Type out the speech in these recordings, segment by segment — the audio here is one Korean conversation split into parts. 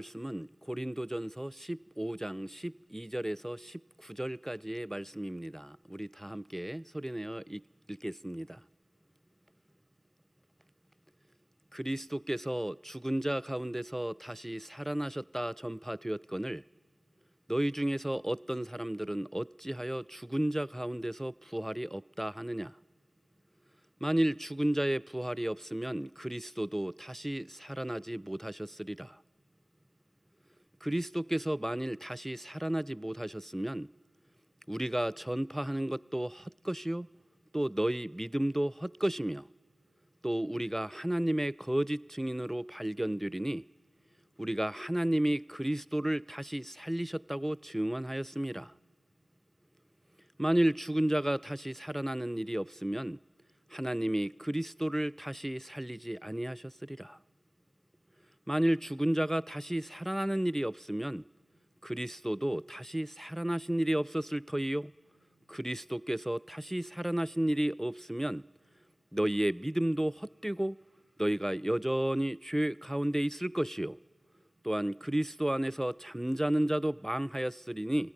말씀은 고린도전서 15장 12절에서 19절까지의 말씀입니다. 우리 다 함께 소리내어 읽겠습니다. 그리스도께서 죽은 자 가운데서 다시 살아나셨다 전파되었거늘 너희 중에서 어떤 사람들은 어찌하여 죽은 자 가운데서 부활이 없다 하느냐? 만일 죽은 자의 부활이 없으면 그리스도도 다시 살아나지 못하셨으리라. 그리스도께서 만일 다시 살아나지 못하셨으면 우리가 전파하는 것도 헛것이요 또 너희 믿음도 헛것이며 또 우리가 하나님의 거짓 증인으로 발견되리니 우리가 하나님이 그리스도를 다시 살리셨다고 증언하였음이라. 만일 죽은 자가 다시 살아나는 일이 없으면 하나님이 그리스도를 다시 살리지 아니하셨으리라. 만일 죽은 자가 다시 살아나는 일이 없으면 그리스도도 다시 살아나신 일이 없었을 터이요 그리스도께서 다시 살아나신 일이 없으면 너희의 믿음도 헛되고 너희가 여전히 죄 가운데 있을 것이요 또한 그리스도 안에서 잠자는 자도 망하였으리니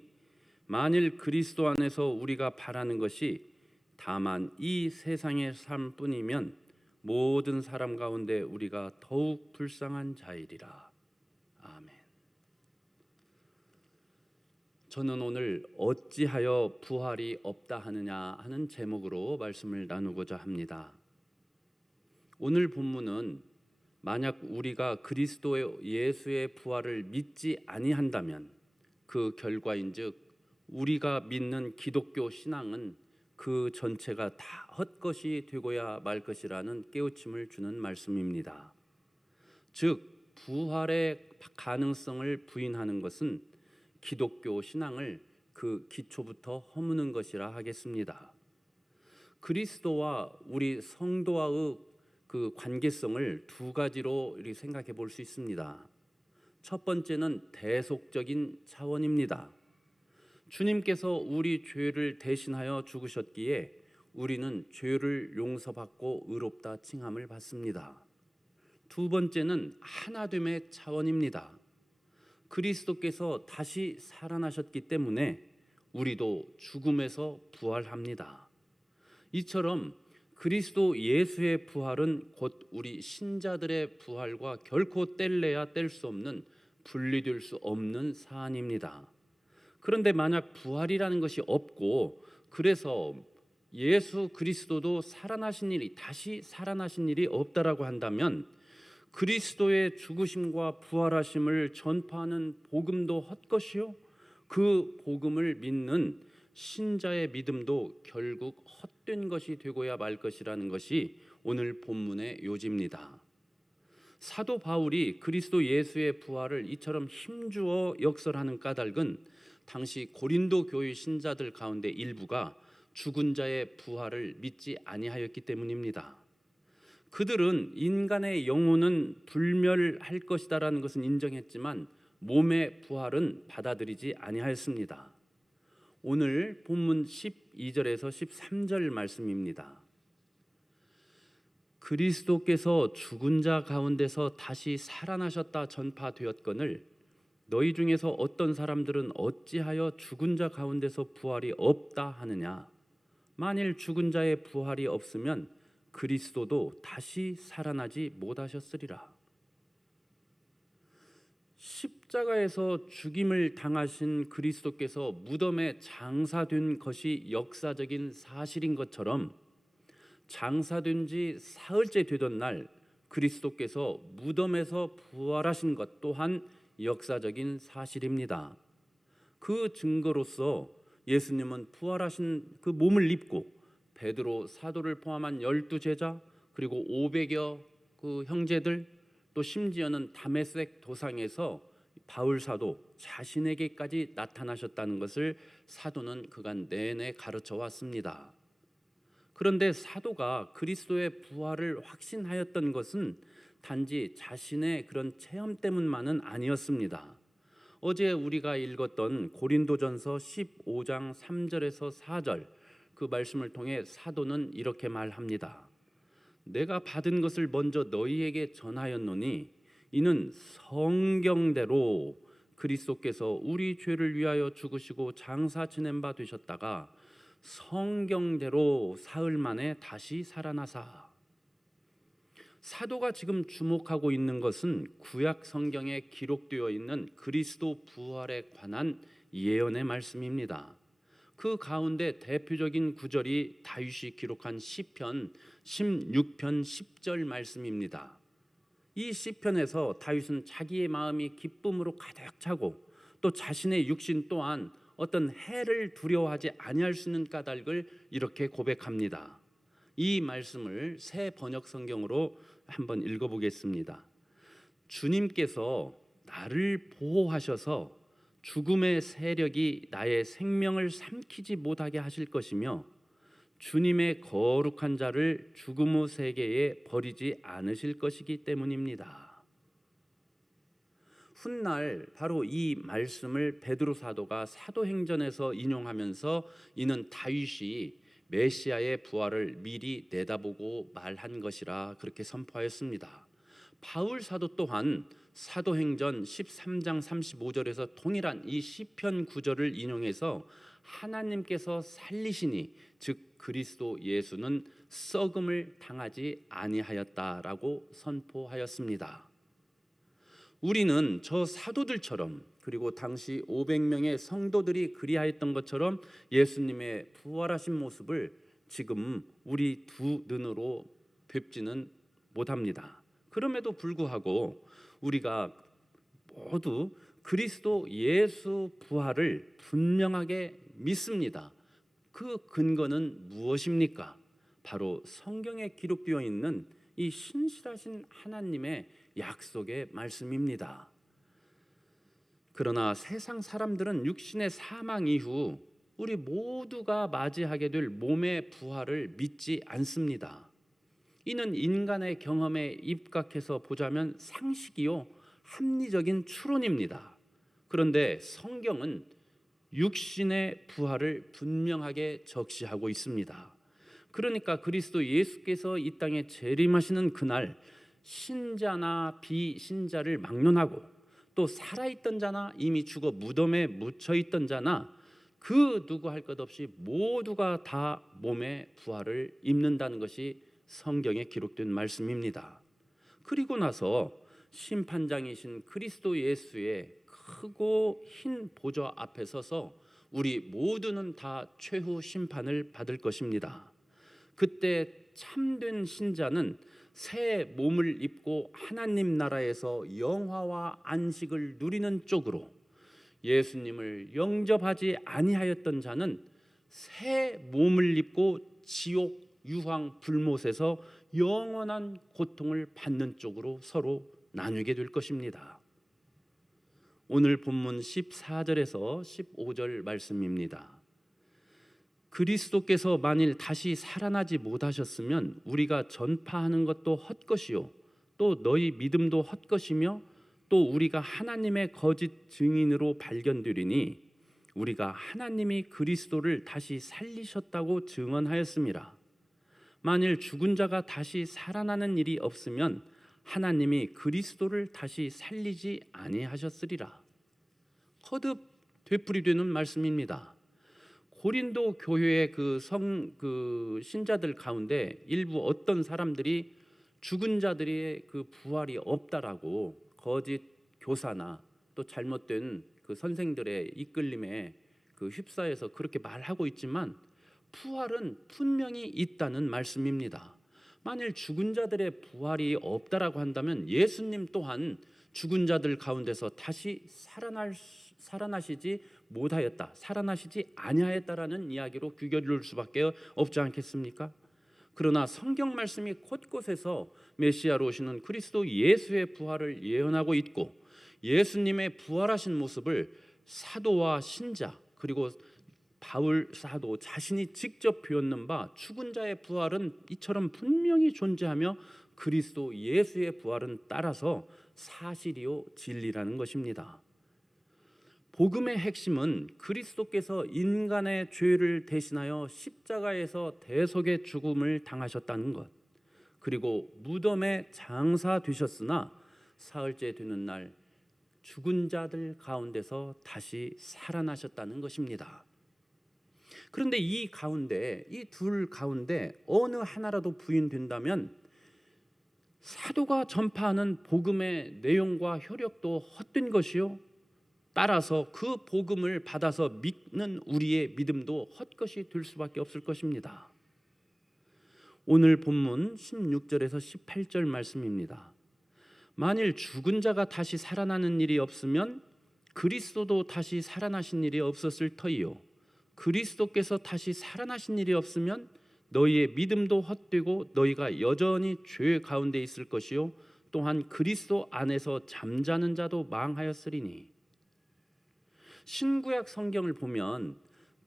만일 그리스도 안에서 우리가 바라는 것이 다만 이 세상의 삶뿐이면 모든 사람 가운데 우리가 더욱 불쌍한 자이리라. 아멘. 저는 오늘 어찌하여 부활이 없다 하느냐 하는 제목으로 말씀을 나누고자 합니다. 오늘 본문은 만약 우리가 그리스도의 예수의 부활을 믿지 아니한다면 그 결과인즉 우리가 믿는 기독교 신앙은 그 전체가 다 헛것이 되고야 말 것이라는 깨우침을 주는 말씀입니다. 즉 부활의 가능성을 부인하는 것은 기독교 신앙을 그 기초부터 허무는 것이라 하겠습니다. 그리스도와 우리 성도와의 그 관계성을 두 가지로 이렇게 생각해 볼 수 있습니다. 첫 번째는 대속적인 차원입니다. 주님께서 우리 죄를 대신하여 죽으셨기에 우리는 죄를 용서받고 의롭다 칭함을 받습니다. 두 번째는 하나됨의 차원입니다. 그리스도께서 다시 살아나셨기 때문에 우리도 죽음에서 부활합니다. 이처럼 그리스도 예수의 부활은 곧 우리 신자들의 부활과 결코 뗄래야 뗄 수 없는 분리될 수 없는 사안입니다. 그런데 만약 부활이라는 것이 없고 그래서 예수 그리스도도 살아나신 일이 다시 살아나신 일이 없다라고 한다면 그리스도의 죽으심과 부활하심을 전파하는 복음도 헛것이요 그 복음을 믿는 신자의 믿음도 결국 헛된 것이 되고야 말 것이라는 것이 오늘 본문의 요지입니다. 사도 바울이 그리스도 예수의 부활을 이처럼 힘주어 역설하는 까닭은 당시 고린도 교회 신자들 가운데 일부가 죽은 자의 부활을 믿지 아니하였기 때문입니다. 그들은 인간의 영혼은 불멸할 것이다라는 것은 인정했지만 몸의 부활은 받아들이지 아니하였습니다. 오늘 본문 12절에서 13절 말씀입니다. 그리스도께서 죽은 자 가운데서 다시 살아나셨다 전파되었거늘 너희 중에서 어떤 사람들은 어찌하여 죽은 자 가운데서 부활이 없다 하느냐? 만일 죽은 자의 부활이 없으면 그리스도도 다시 살아나지 못하셨으리라. 십자가에서 죽임을 당하신 그리스도께서 무덤에 장사된 것이 역사적인 사실인 것처럼 장사된 지 사흘째 되던 날 그리스도께서 무덤에서 부활하신 것 또한 역사적인 사실입니다. 그 증거로서 예수님은 부활하신 그 몸을 입고 베드로 사도를 포함한 12제자 그리고 500여 그 형제들 또 심지어는 다메섹 도상에서 바울 사도 자신에게까지 나타나셨다는 것을 사도는 그간 내내 가르쳐 왔습니다. 그런데 사도가 그리스도의 부활을 확신하였던 것은 단지 자신의 그런 체험 때문만은 아니었습니다. 어제 우리가 읽었던 고린도전서 15장 3절에서 4절 그 말씀을 통해 사도는 이렇게 말합니다. 내가 받은 것을 먼저 너희에게 전하였노니 이는 성경대로 그리스도께서 우리 죄를 위하여 죽으시고 장사 지낸 바 되셨다가 성경대로 사흘 만에 다시 살아나사. 사도가 지금 주목하고 있는 것은 구약 성경에 기록되어 있는 그리스도 부활에 관한 예언의 말씀입니다. 그 가운데 대표적인 구절이 다윗이 기록한 시편 16편 10절 말씀입니다. 이 시편에서 다윗은 자기의 마음이 기쁨으로 가득 차고 또 자신의 육신 또한 어떤 해를 두려워하지 아니할 수 있는 까닭을 이렇게 고백합니다. 이 말씀을 새 번역 성경으로 한번 읽어보겠습니다. 주님께서 나를 보호하셔서 죽음의 세력이 나의 생명을 삼키지 못하게 하실 것이며 주님의 거룩한 자를 죽음의 세계에 버리지 않으실 것이기 때문입니다. 훗날 바로 이 말씀을 베드로 사도가 사도행전에서 인용하면서 이는 다윗이 메시아의 부활을 미리 내다보고 말한 것이라 그렇게 선포하였습니다. 바울 사도 또한 사도행전 13장 35절에서 동일한 이 시편 구절을 인용해서 하나님께서 살리시니 즉 그리스도 예수는 썩음을 당하지 아니하였다라고 선포하였습니다. 우리는 저 사도들처럼 그리고 당시 500명의 성도들이 그리하였던 것처럼 예수님의 부활하신 모습을 지금 우리 두 눈으로 뵙지는 못합니다. 그럼에도 불구하고 우리가 모두 그리스도 예수 부활을 분명하게 믿습니다. 그 근거는 무엇입니까? 바로 성경에 기록되어 있는 이 신실하신 하나님의 약속의 말씀입니다. 그러나 세상 사람들은 육신의 사망 이후 우리 모두가 맞이하게 될 몸의 부활을 믿지 않습니다. 이는 인간의 경험에 입각해서 보자면 상식이요 합리적인 추론입니다. 그런데 성경은 육신의 부활을 분명하게 적시하고 있습니다. 그러니까 그리스도 예수께서 이 땅에 재림하시는 그날 신자나 비신자를 막론하고 또 살아있던 자나 이미 죽어 무덤에 묻혀있던 자나 그 누구 할 것 없이 모두가 다 몸의 부활을 입는다는 것이 성경에 기록된 말씀입니다. 그리고 나서 심판장이신 그리스도 예수의 크고 흰 보좌 앞에 서서 우리 모두는 다 최후 심판을 받을 것입니다. 그때 참된 신자는 새 몸을 입고 하나님 나라에서 영화와 안식을 누리는 쪽으로, 예수님을 영접하지 아니하였던 자는 새 몸을 입고 지옥 유황 불못에서 영원한 고통을 받는 쪽으로 서로 나누게 될 것입니다. 오늘 본문 14절에서 15절 말씀입니다. 그리스도께서 만일 다시 살아나지 못하셨으면 우리가 전파하는 것도 헛것이요 또 너희 믿음도 헛것이며 또 우리가 하나님의 거짓 증인으로 발견되리니 우리가 하나님이 그리스도를 다시 살리셨다고 증언하였습니다. 만일 죽은 자가 다시 살아나는 일이 없으면 하나님이 그리스도를 다시 살리지 아니하셨으리라. 거듭 되풀이되는 말씀입니다. 고린도 교회의 그 신자들 가운데 일부 어떤 사람들이 죽은 자들의 그 부활이 없다라고 거짓 교사나 또 잘못된 그 선생들의 이끌림에 그 휩싸여서 그렇게 말하고 있지만 부활은 분명히 있다는 말씀입니다. 만일 죽은 자들의 부활이 없다라고 한다면 예수님 또한 죽은 자들 가운데서 다시 살아나시지 못하였다, 살아나시지 아니하였다라는 이야기로 귀결될 수밖에 없지 않겠습니까? 그러나 성경 말씀이 곳곳에서 메시아로 오시는 그리스도 예수의 부활을 예언하고 있고 예수님의 부활하신 모습을 사도와 신자 그리고 바울 사도 자신이 직접 비웠는 바 죽은 자의 부활은 이처럼 분명히 존재하며 그리스도 예수의 부활은 따라서 사실이요 진리라는 것입니다. 복음의 핵심은 그리스도께서 인간의 죄를 대신하여 십자가에서 대속의 죽음을 당하셨다는 것, 그리고 무덤에 장사되셨으나 사흘째 되는 날 죽은 자들 가운데서 다시 살아나셨다는 것입니다. 그런데 이 둘 가운데 어느 하나라도 부인된다면 사도가 전파하는 복음의 내용과 효력도 헛된 것이요, 따라서 그 복음을 받아서 믿는 우리의 믿음도 헛것이 될 수밖에 없을 것입니다. 오늘 본문 16절에서 18절 말씀입니다. 만일 죽은 자가 다시 살아나는 일이 없으면 그리스도도 다시 살아나신 일이 없었을 터이요, 그리스도께서 다시 살아나신 일이 없으면 너희의 믿음도 헛되고 너희가 여전히 죄 가운데 있을 것이요, 또한 그리스도 안에서 잠자는 자도 망하였으리니. 신구약 성경을 보면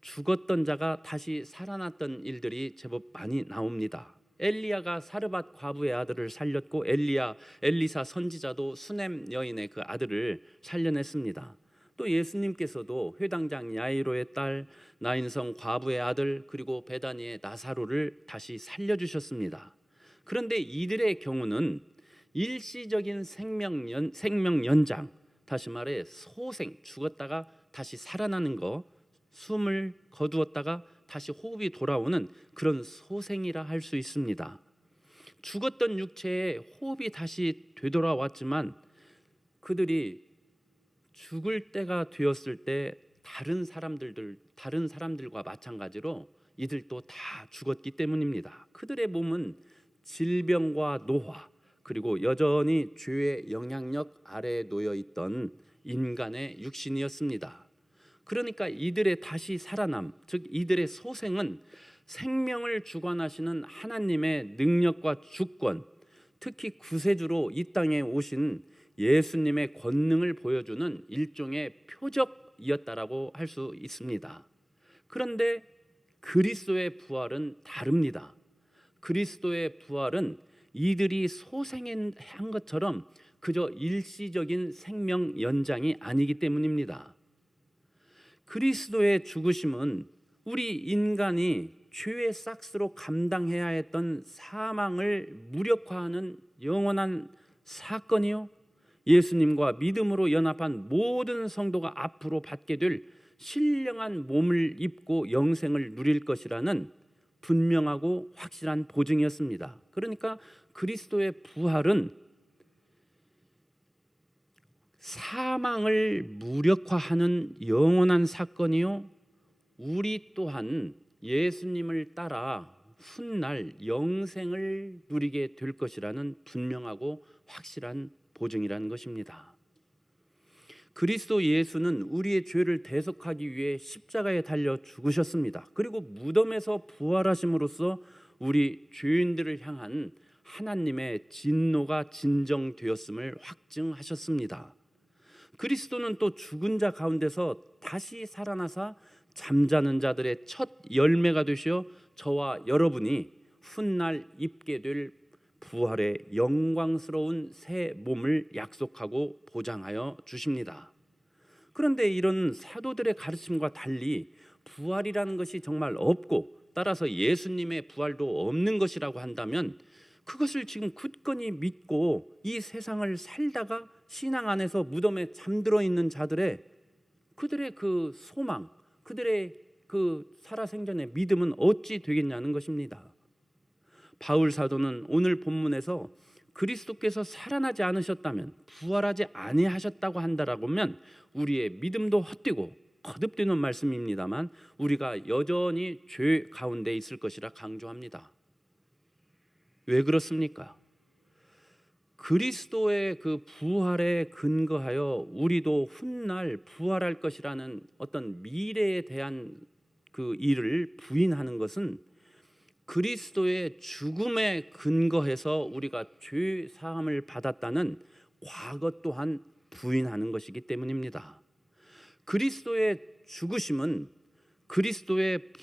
죽었던 자가 다시 살아났던 일들이 제법 많이 나옵니다. 엘리야가 사르밧 과부의 아들을 살렸고 엘리사 선지자도 수넴 여인의 그 아들을 살려냈습니다. 또 예수님께서도 회당장 야이로의 딸, 나인성 과부의 아들, 그리고 베다니의 나사로를 다시 살려주셨습니다. 그런데 이들의 경우는 일시적인 생명 연장, 다시 말해 소생, 죽었다가 다시 살아나는 거, 숨을 거두었다가 다시 호흡이 돌아오는 그런 소생이라 할 수 있습니다. 죽었던 육체에 호흡이 다시 되돌아왔지만 그들이 죽을 때가 되었을 때 다른 사람들과 마찬가지로 이들도 다 죽었기 때문입니다. 그들의 몸은 질병과 노화, 그리고 여전히 죄의 영향력 아래에 놓여 있던 인간의 육신이었습니다. 그러니까 이들의 다시 살아남, 즉 이들의 소생은 생명을 주관하시는 하나님의 능력과 주권, 특히 구세주로 이 땅에 오신 예수님의 권능을 보여주는 일종의 표적이었다라고 할 수 있습니다. 그런데 그리스도의 부활은 다릅니다. 그리스도의 부활은 이들이 소생한 것처럼 그저 일시적인 생명 연장이 아니기 때문입니다. 그리스도의 죽으심은 우리 인간이 죄의 싹스로 감당해야 했던 사망을 무력화하는 영원한 사건이요, 예수님과 믿음으로 연합한 모든 성도가 앞으로 받게 될 신령한 몸을 입고 영생을 누릴 것이라는 분명하고 확실한 보증이었습니다. 그러니까 그리스도의 부활은 사망을 무력화하는 영원한 사건이요, 우리 또한 예수님을 따라 훗날 영생을 누리게 될 것이라는 분명하고 확실한 보증이라는 것입니다. 그리스도 예수는 우리의 죄를 대속하기 위해 십자가에 달려 죽으셨습니다. 그리고 무덤에서 부활하심으로써 우리 죄인들을 향한 하나님의 진노가 진정되었음을 확증하셨습니다. 그리스도는 또 죽은 자 가운데서 다시 살아나사 잠자는 자들의 첫 열매가 되시어 저와 여러분이 훗날 입게 될 부활의 영광스러운 새 몸을 약속하고 보장하여 주십니다. 그런데 이런 사도들의 가르침과 달리 부활이라는 것이 정말 없고 따라서 예수님의 부활도 없는 것이라고 한다면 그것을 지금 굳건히 믿고 이 세상을 살다가 신앙 안에서 무덤에 잠들어 있는 그들의 그 소망, 그들의 그 살아생전의 믿음은 어찌 되겠냐는 것입니다. 바울 사도는 오늘 본문에서 그리스도께서 살아나지 않으셨다면, 부활하지 아니하셨다고 한다라고면 우리의 믿음도 헛되고 거듭되는 말씀입니다만 우리가 여전히 죄 가운데 있을 것이라 강조합니다. 왜 그렇습니까? 그리스도의 그 부활에 근거하여 우리도 훗날 부활할 것이라는 어떤 미래에 대한 그 일을 부인하는 것은 그리스도의 죽음에 근거해서 우리가 죄 사함을 받았다는 과거 또한 부인하는 것이기 때문입니다. 그리스도의 죽으심은 그리스도의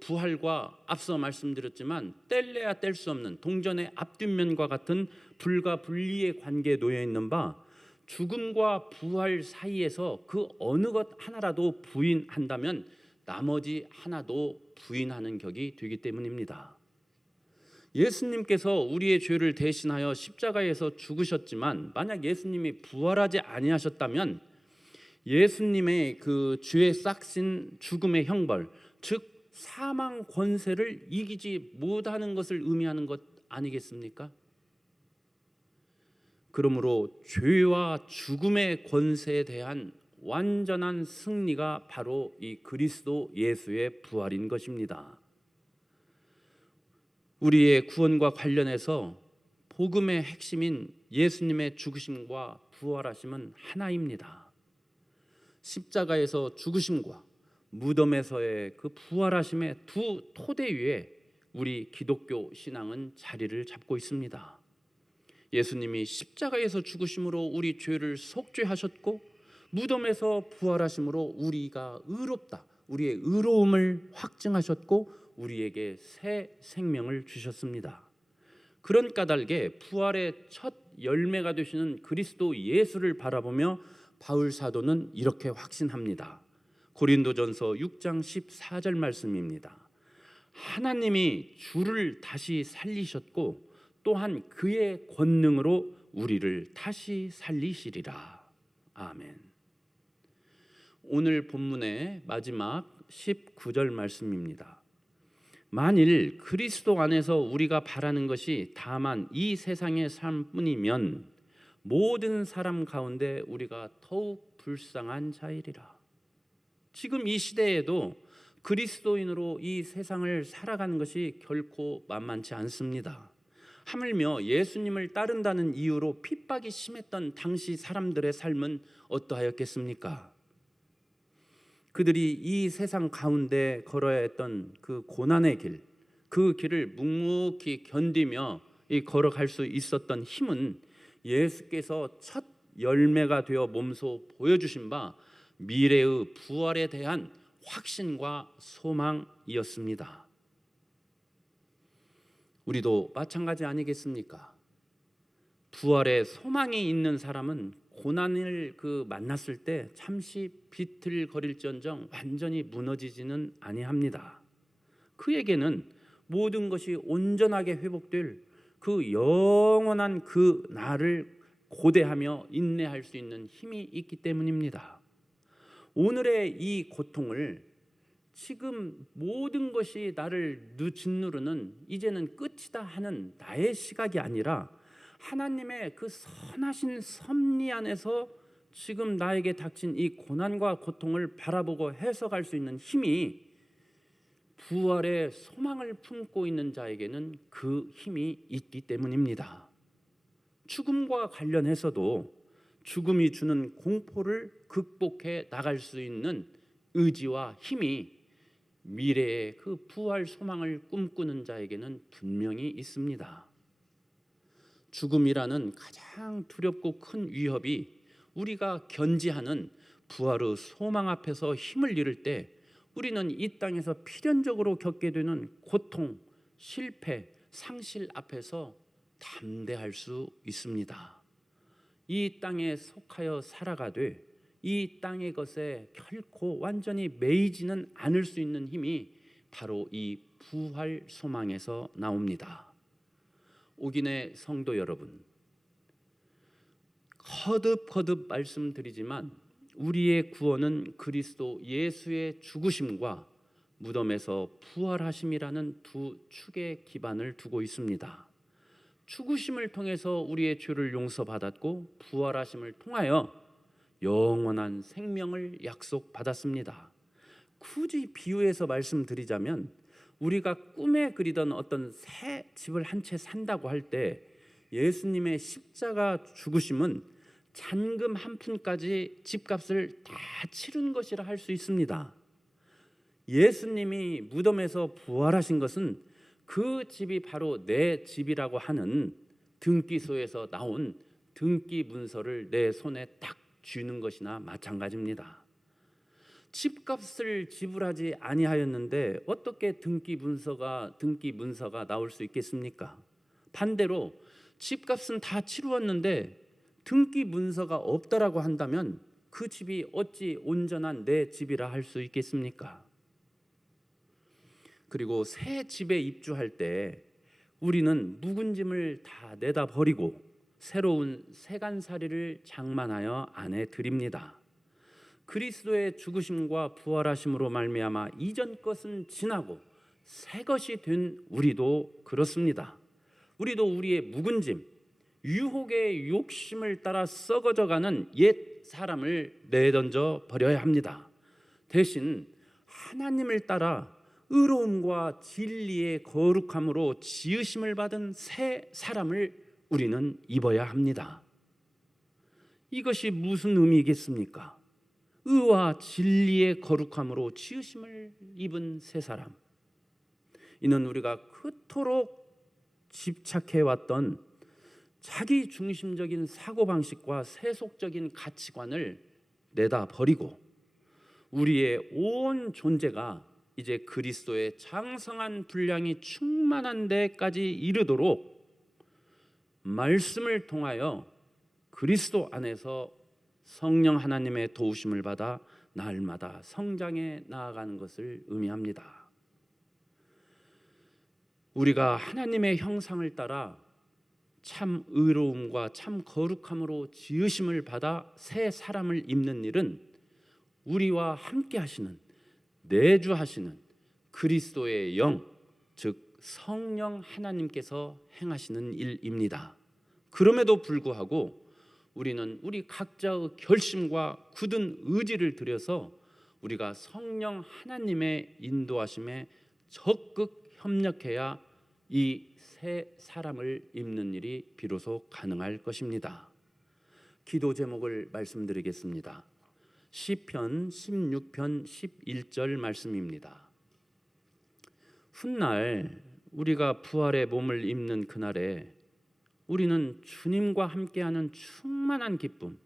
부활과 앞서 말씀드렸지만 뗄래야 뗄 수 없는 동전의 앞뒷면과 같은 불과 분리의 관계에 놓여 있는 바, 죽음과 부활 사이에서 그 어느 것 하나라도 부인한다면 나머지 하나도 부인하는 격이 되기 때문입니다. 예수님께서 우리의 죄를 대신하여 십자가에서 죽으셨지만 만약 예수님이 부활하지 아니하셨다면 예수님의 그 죄에 싹신 죽음의 형벌, 즉 사망 권세를 이기지 못하는 것을 의미하는 것 아니겠습니까? 그러므로 죄와 죽음의 권세에 대한 완전한 승리가 바로 이 그리스도 예수의 부활인 것입니다. 우리의 구원과 관련해서 복음의 핵심인 예수님의 죽으심과 부활하심은 하나입니다. 십자가에서 죽으심과 무덤에서의 그 부활하심의 두 토대 위에 우리 기독교 신앙은 자리를 잡고 있습니다. 예수님이 십자가에서 죽으심으로 우리 죄를 속죄하셨고 무덤에서 부활하심으로 우리가 의롭다, 우리의 의로움을 확증하셨고 우리에게 새 생명을 주셨습니다. 그런 까닭에 부활의 첫 열매가 되시는 그리스도 예수를 바라보며 바울 사도는 이렇게 확신합니다. 고린도전서 6장 14절 말씀입니다. 하나님이 주를 다시 살리셨고 또한 그의 권능으로 우리를 다시 살리시리라. 아멘. 오늘 본문의 마지막 19절 말씀입니다. 만일 그리스도 안에서 우리가 바라는 것이 다만 이 세상의 삶뿐이면 모든 사람 가운데 우리가 더욱 불쌍한 자이리라. 지금 이 시대에도 그리스도인으로 이 세상을 살아가는 것이 결코 만만치 않습니다. 하물며 예수님을 따른다는 이유로 핍박이 심했던 당시 사람들의 삶은 어떠하였겠습니까? 그들이 이 세상 가운데 걸어야 했던 그 고난의 길, 그 길을 묵묵히 견디며 걸어갈 수 있었던 힘은 예수께서 첫 열매가 되어 몸소 보여주신 바 미래의 부활에 대한 확신과 소망이었습니다. 우리도 마찬가지 아니겠습니까? 부활의 소망이 있는 사람은 고난을 만났을 때 잠시 비틀거릴지언정 완전히 무너지지는 아니합니다. 그에게는 모든 것이 온전하게 회복될 그 영원한 그 날을 고대하며 인내할 수 있는 힘이 있기 때문입니다. 오늘의 이 고통을 지금 모든 것이 나를 짓누르는 이제는 끝이다 하는 나의 시각이 아니라 하나님의 그 선하신 섭리 안에서 지금 나에게 닥친 이 고난과 고통을 바라보고 해석할 수 있는 힘이 부활의 소망을 품고 있는 자에게는 그 힘이 있기 때문입니다. 죽음과 관련해서도 죽음이 주는 공포를 극복해 나갈 수 있는 의지와 힘이 미래의 그 부활 소망을 꿈꾸는 자에게는 분명히 있습니다. 죽음이라는 가장 두렵고 큰 위협이 우리가 견지하는 부활의 소망 앞에서 힘을 잃을 때 우리는 이 땅에서 필연적으로 겪게 되는 고통, 실패, 상실 앞에서 담대할 수 있습니다. 이 땅에 속하여 살아가되 이 땅의 것에 결코 완전히 매이지는 않을 수 있는 힘이 바로 이 부활 소망에서 나옵니다. 옥인의 성도 여러분, 거듭 말씀드리지만 우리의 구원은 그리스도 예수의 죽으심과 무덤에서 부활하심이라는 두 축의 기반을 두고 있습니다. 죽으심을 통해서 우리의 죄를 용서받았고 부활하심을 통하여 영원한 생명을 약속받았습니다. 굳이 비유해서 말씀드리자면 우리가 꿈에 그리던 어떤 새 집을 한 채 산다고 할 때 예수님의 십자가 죽으심은 잔금 한 푼까지 집값을 다 치른 것이라 할 수 있습니다. 예수님이 무덤에서 부활하신 것은 그 집이 바로 내 집이라고 하는 등기소에서 나온 등기 문서를 내 손에 딱 쥐는 것이나 마찬가지입니다. 집값을 지불하지 아니하였는데 어떻게 등기 문서가 나올 수 있겠습니까? 반대로 집값은 다 치루었는데 등기 문서가 없다라고 한다면 그 집이 어찌 온전한 내 집이라 할 수 있겠습니까? 그리고 새 집에 입주할 때 우리는 묵은 짐을 다 내다 버리고 새로운 세간살이를 장만하여 안에 드립니다. 그리스도의 죽으심과 부활하심으로 말미암아 이전 것은 지나고 새 것이 된 우리도 그렇습니다. 우리도 우리의 묵은 짐, 유혹의 욕심을 따라 썩어져가는 옛 사람을 내던져 버려야 합니다. 대신 하나님을 따라 의로움과 진리의 거룩함으로 지으심을 받은 새 사람을 우리는 입어야 합니다. 이것이 무슨 의미겠습니까? 의와 진리의 거룩함으로 지으심을 입은 새 사람. 이는 우리가 그토록 집착해왔던 자기 중심적인 사고방식과 세속적인 가치관을 내다 버리고 우리의 온 존재가 이제 그리스도의 장성한 분량이 충만한 데까지 이르도록 말씀을 통하여 그리스도 안에서 성령 하나님의 도우심을 받아 날마다 성장해 나아가는 것을 의미합니다. 우리가 하나님의 형상을 따라 참 의로움과 참 거룩함으로 지으심을 받아 새 사람을 입는 일은 우리와 함께 하시는, 내주하시는 그리스도의 영, 즉 성령 하나님께서 행하시는 일입니다. 그럼에도 불구하고 우리는 우리 각자의 결심과 굳은 의지를 들여서 우리가 성령 하나님의 인도하심에 적극 협력해야 이 새 사람을 입는 일이 비로소 가능할 것입니다. 기도 제목을 말씀드리겠습니다. 시편 16편 11절 말씀입니다. 훗날 우리가 부활의 몸을 입는 그날에 우리는 주님과 함께하는 충만한 기쁨,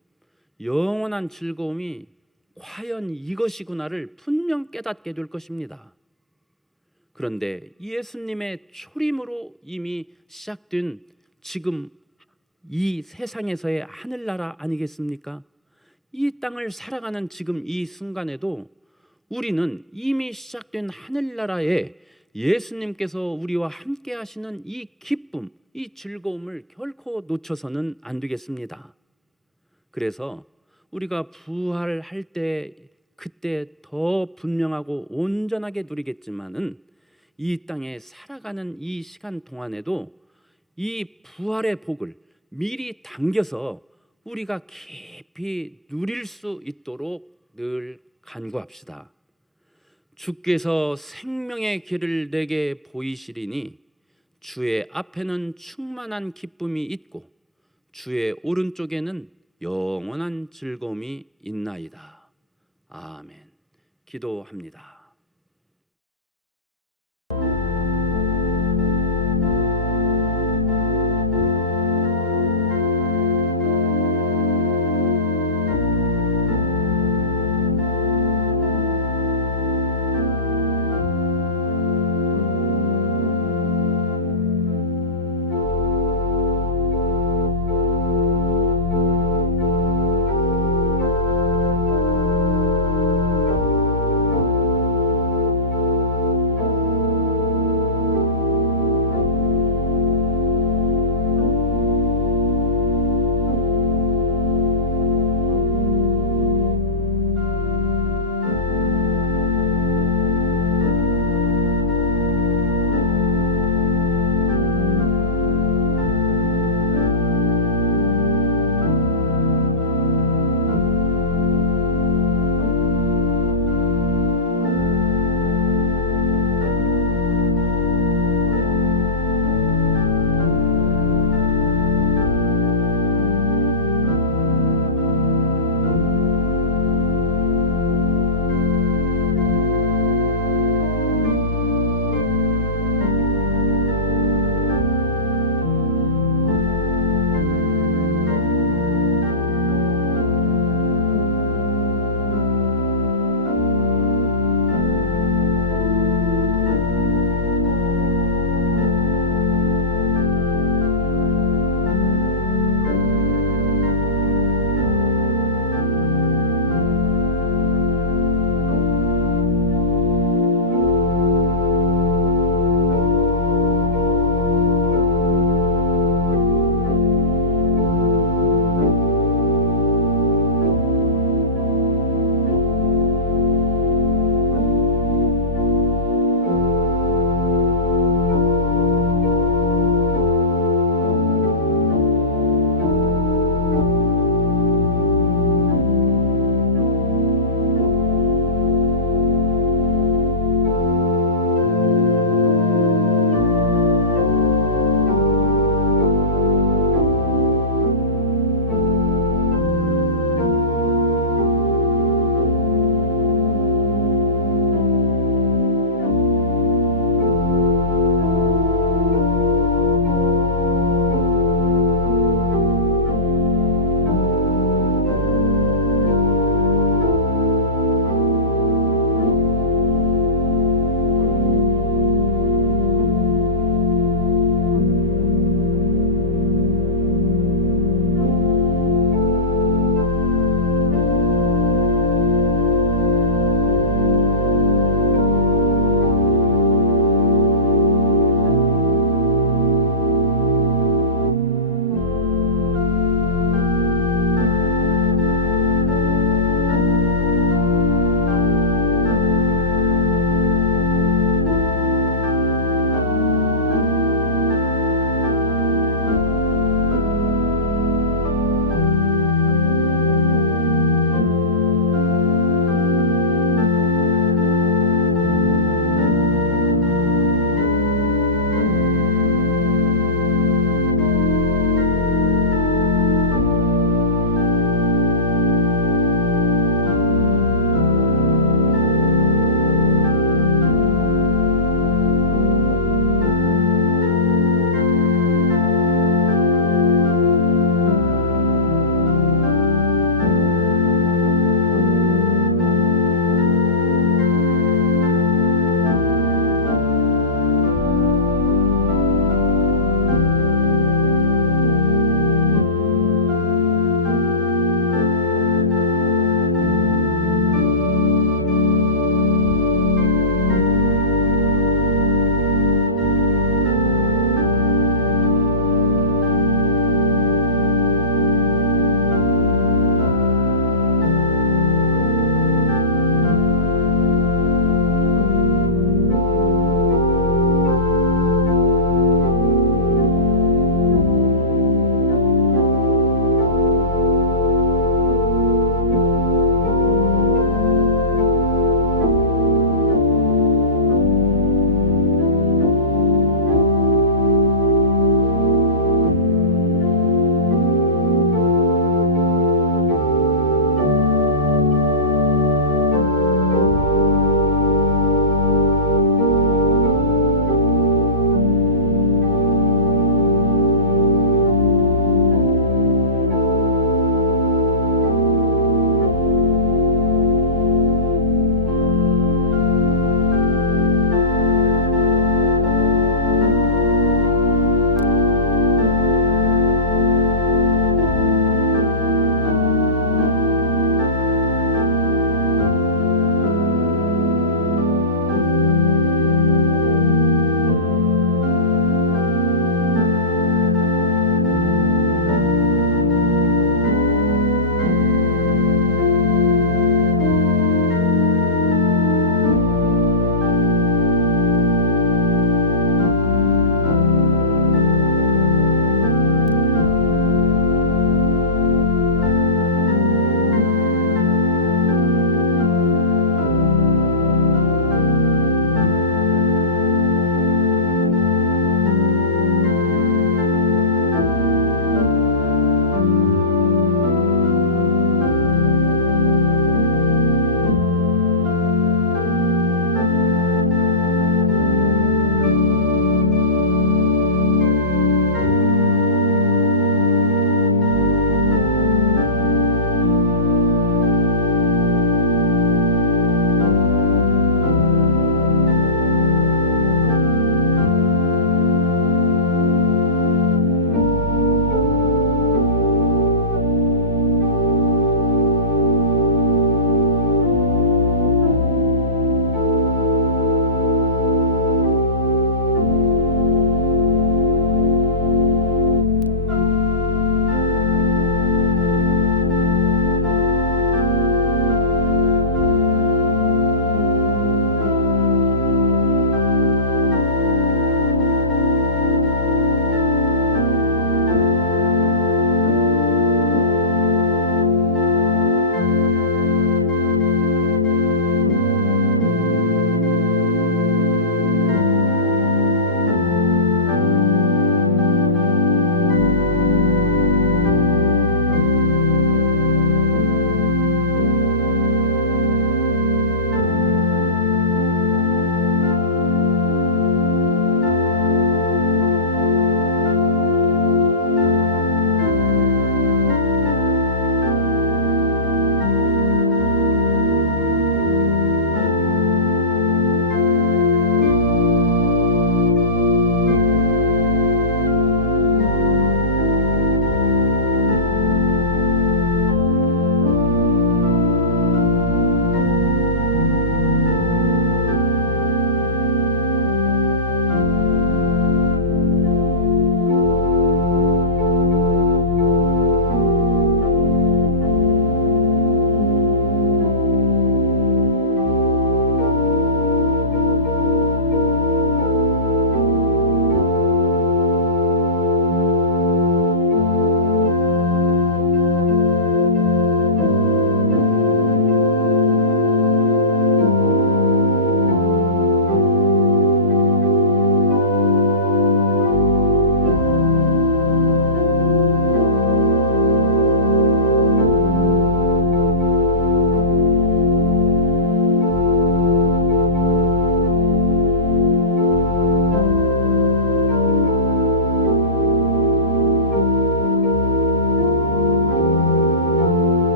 영원한 즐거움이 과연 이것이구나를 분명 깨닫게 될 것입니다. 그런데 예수님의 초림으로 이미 시작된 지금 이 세상에서의 하늘나라 아니겠습니까? 이 땅을 살아가는 지금 이 순간에도 우리는 이미 시작된 하늘나라에 예수님께서 우리와 함께 하시는 이 기쁨, 이 즐거움을 결코 놓쳐서는 안 되겠습니다. 그래서 우리가 부활할 때 그때 더 분명하고 온전하게 누리겠지만은 이 땅에 살아가는 이 시간 동안에도 이 부활의 복을 미리 당겨서 우리가 깊이 누릴 수 있도록 늘 간구합시다. 주께서 생명의 길을 내게 보이시리니 주의 앞에는 충만한 기쁨이 있고 주의 오른쪽에는 영원한 즐거움이 있나이다. 아멘. 기도합니다.